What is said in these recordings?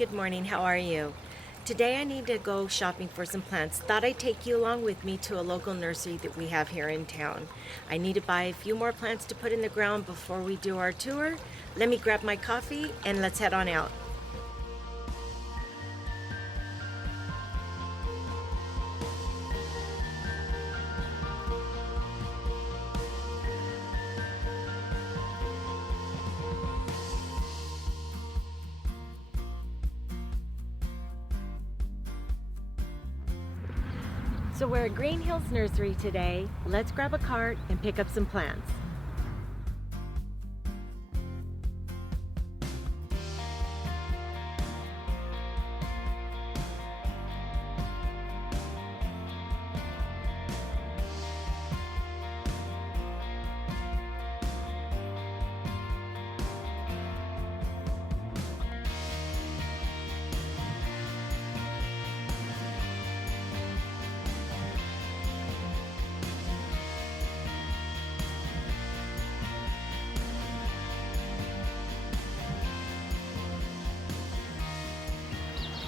Good morning, how are you? Today I need to go shopping for some plants. Thought I'd take you along with me to a local nursery that we have here in town. I need to buy a few more plants to put in the ground before we do our tour. Let me grab my coffee and let's head on out. So we're at Green Hills Nursery today. Let's grab a cart and pick up some plants.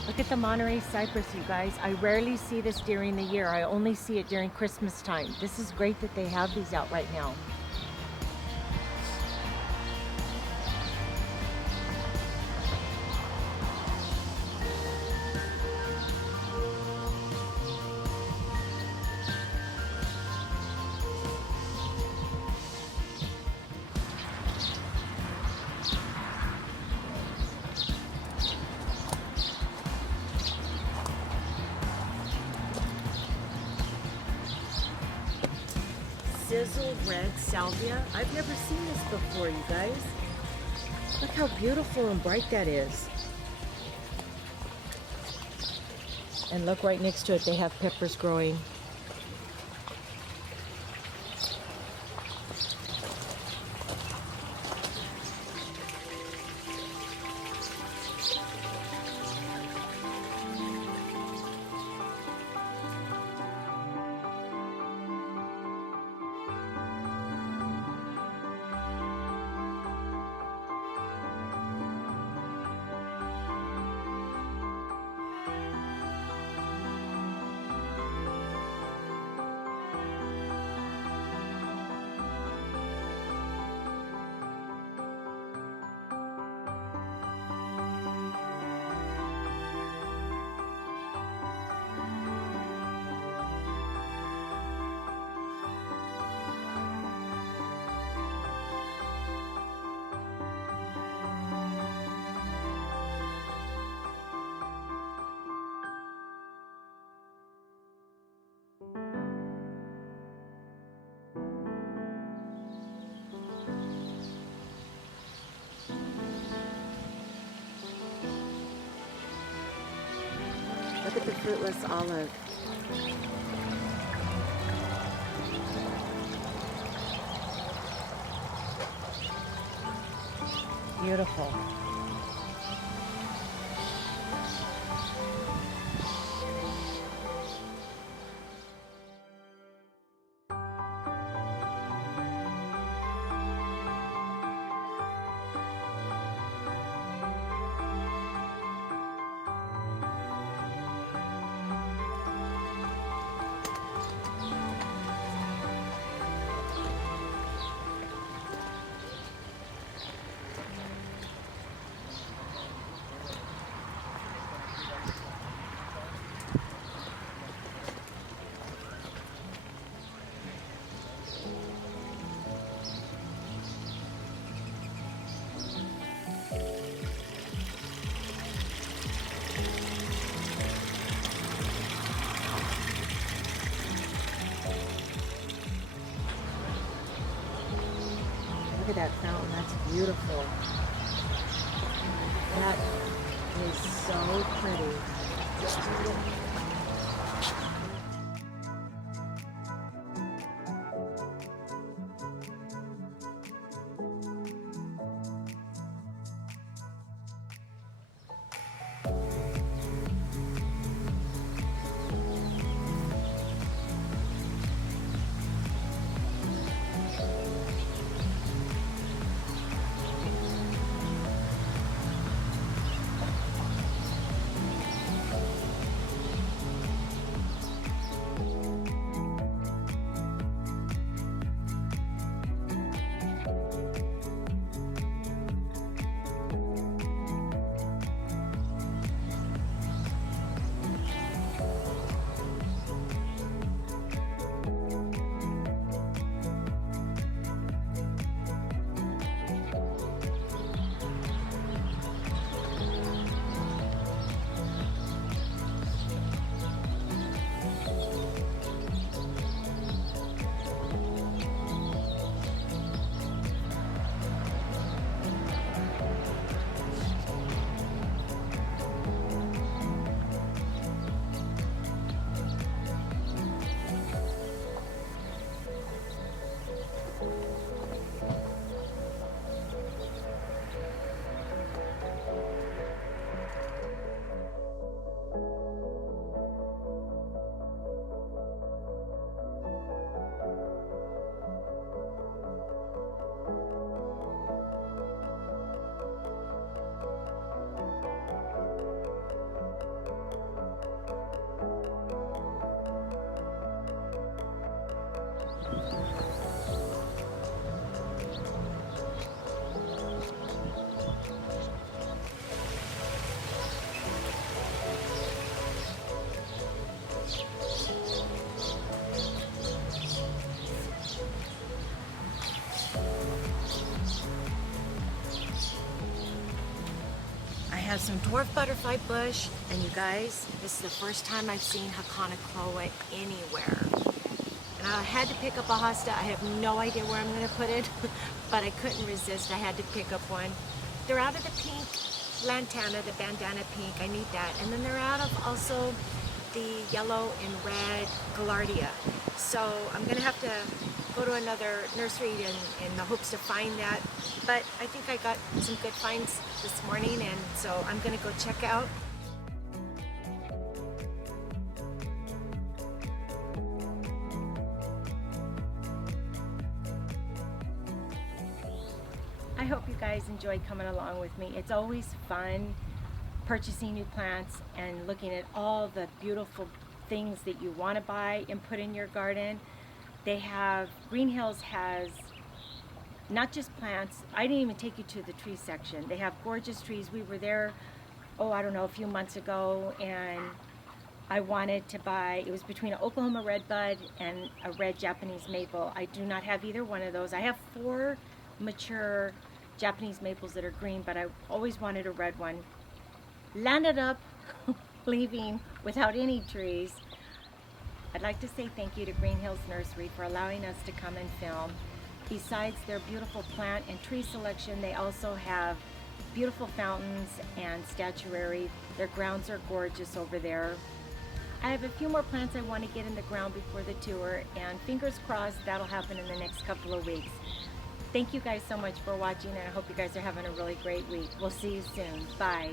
Look at the Monterey Cypress, you guys. I rarely see this during the year. I only see it during Christmas time. This is great that they have these out right now. Sizzled Red Salvia. I've never seen this before, you guys. Look how beautiful and bright that is. And look, right next to it, they have peppers growing. Look at the fruitless olive. Beautiful. Look at that fountain, that's beautiful. That is so pretty. have some dwarf butterfly bush, and you guys, this is the first time I've seen Hakana Chloa anywhere. And I had to pick up a hosta. I have no idea where I'm going to put it, but I couldn't resist. I had to pick up one. They're out of the pink lantana, the bandana pink. I need that. And then they're out of also the yellow and red gaillardia. So I'm going to have to go to another nursery in the hopes to find that. But I think I got some good finds this morning, and so I'm going to go check out. I hope you guys enjoyed coming along with me. It's always fun purchasing new plants and looking at all the beautiful things that you want to buy and put in your garden. Green Hills has not just plants. I didn't even take you to the tree section. They have gorgeous trees. We were there, I don't know, a few months ago, and I wanted to buy, it was between an Oklahoma redbud and a red Japanese maple. I do not have either one of those. I have 4 mature Japanese maples that are green, but I always wanted a red one. Landed up leaving without any trees. I'd like to say thank you to Green Hills Nursery for allowing us to come and film. Besides their beautiful plant and tree selection, they also have beautiful fountains and statuary. Their grounds are gorgeous over there. I have a few more plants I want to get in the ground before the tour, and fingers crossed that'll happen in the next couple of weeks. Thank you guys so much for watching, and I hope you guys are having a really great week. We'll see you soon. Bye.